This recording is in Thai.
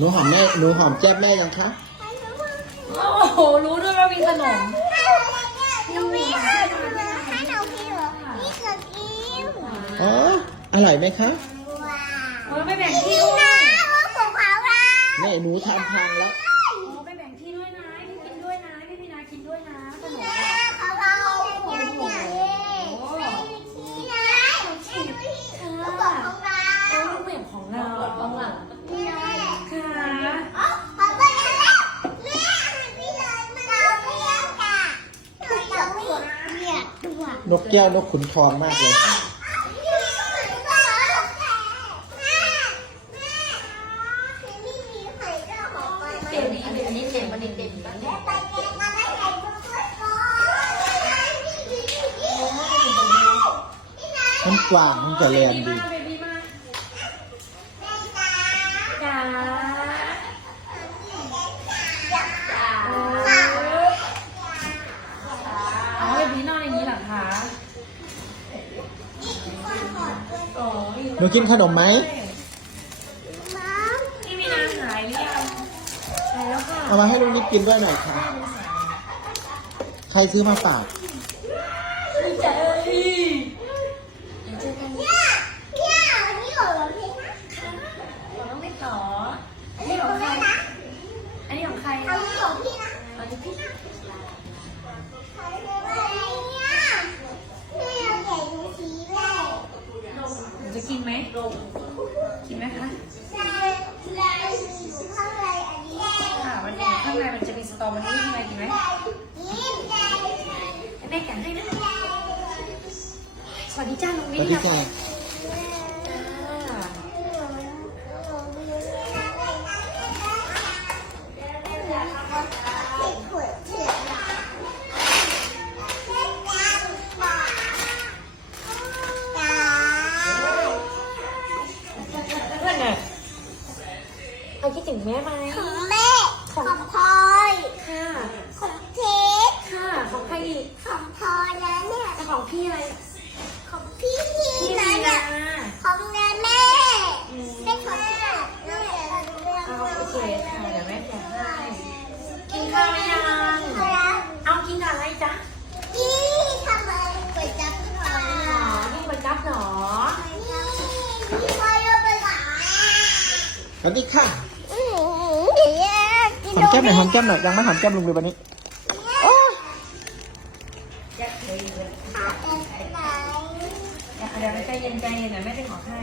นูหอมแม่หนูหอมแจ๊บแม่ยังคะโอ้โห รู้ด้วยว่ามีขนม หนูมีให้หนูให้หนูพี่เหรอนี่คือกิมอ๋ออร่อยไหมคะว้าเออไม่แบ่งวที่นี่ด้วย นะว่าของเขาล่ะนี่หนูทานพังแล้ว โอ้ไม่แบ่งที่ด้วยนะพี่กินด้วยนะพี่พี่นากินด้วยนะขนม นะเขาเราเนี่ยเนี่ยนี่นะที่เขาบอกของเรา โอ้ลูกเหม่งของเราบ้างล่ะ เนี่ย ค่ะ อ๋อขอไปแล้วแม่พี่เลยมาเราเลี้ยงค่ะเราอยากเลี้ยงตัว นกแก้วนกขุนทองมากเลย เดี๋ยวนี้อันนี้เสียงมันเด็กๆนะเนี่ยมันกว้างมันจะแรงดีมากเบบี้ม หนูกินขนมไหมพี่มีนาหายหรือยังหายแล้วค่ะเอามาให้ลุงนิดกินด้วยหน่อยค่ะ ใครซื้อมาฝากดีใจพี่เดี๋ยวเจอกันขอต้องไม่ขออันนี้ของใครอันนี้ของใครอันนี้พี่หนูจะกินไหม กินไหมคะค่ะมันเป็นข้างในมันจะมีสตรอเบอรี่ข้างในกินไหมให้แม่แกะให้นะสวัสดีจ้าลุงสวิวัสดีจ้ เขาคิดถึงแม่ไหมของแม่ ของพลอย ค่ะ ของเทสค่ะ ของใครอีกของพลอยแล้วเนี่ยแต่ของพี่อะไร ของพี่พี่พี่นะมีเนี่นายของแม่แม่ไม่ของแม่แม่เอาโอเคค่ะเดี๋ยวแม่แกะให้กินข้าวหรือยังครับเอากินอะไรจ๊ะนี่ทำอะไรก๋วยจั๊บหน่อยอ๋อนี่ก๋วยจั๊บเหรอนี่พี่พลอยเอาไปหวานสวัสดีค่ะอืมเดี๋ยวกิน หอมแก้มหน่อยหอมแก้มหน่อยยังไม่หอมแก้มลุงเลยวันนี้เดี๋ยวใจเย็นใจเย็นหน่อยไม่ได้ขอให้